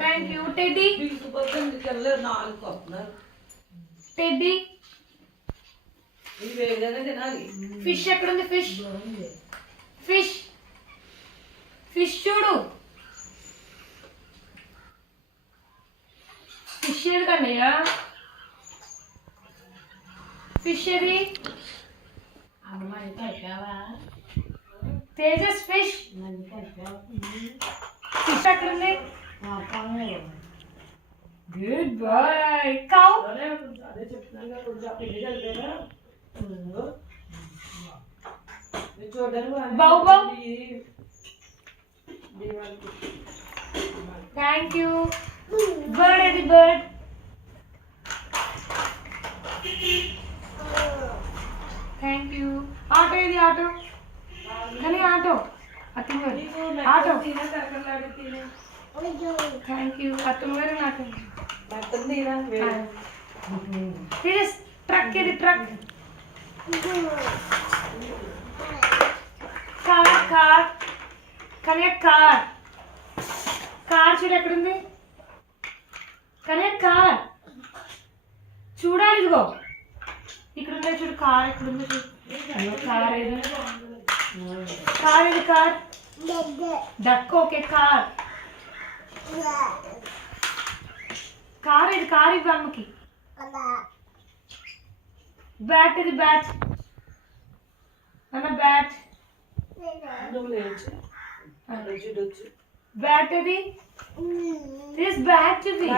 Thank you teddy. Teddy fish ఎక్కడుంది? Fish fish fish చూడు. Fish ఏది కన్నయ్యా? ఫిష్ ఏది? తేజస్ ఫిష్ ఫిష్ ఎక్కడుంది? Good boy. Cow bow bow. Thank you. Bird ఏది? Bird thank you. ఆటో ఏది? ఆటో కానీ ఆటో అత్తమ్మగారు ఆటో. థ్యాంక్ యూ అత్తమ్మగారు. నాకు ట్రక్ ఏది? ట్రక్ కార్ కార్ కానీ కార్. కార్ చూడు ఎక్కడుంది? కానీ కార్ చూడాలి. ఇదిగో ఇక్కడ ఉంది చూడు. కార్ ఎక్కడుంది చూడు. కార్ ఏది? కార్ ఏది? Car duck. Okay car. Car ఏది? కార్ ఇవ్వు అమ్మకి. బ్యాట్ ఏది? బ్యాట్ అన్న బ్యాట్. బ్యాట్ ఏది? బ్యాట్ ఇది.